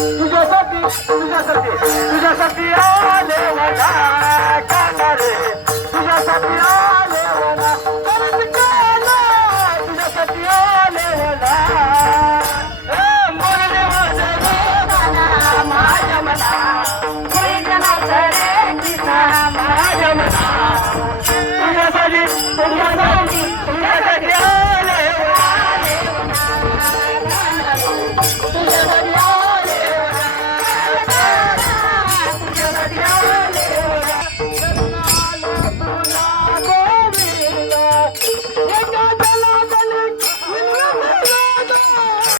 तुझ्यासाठी तुझ्यासाठी आले रे तुझ्यासाठी आले परत तुझ्यासाठी आले माझ्या मना எங்கள்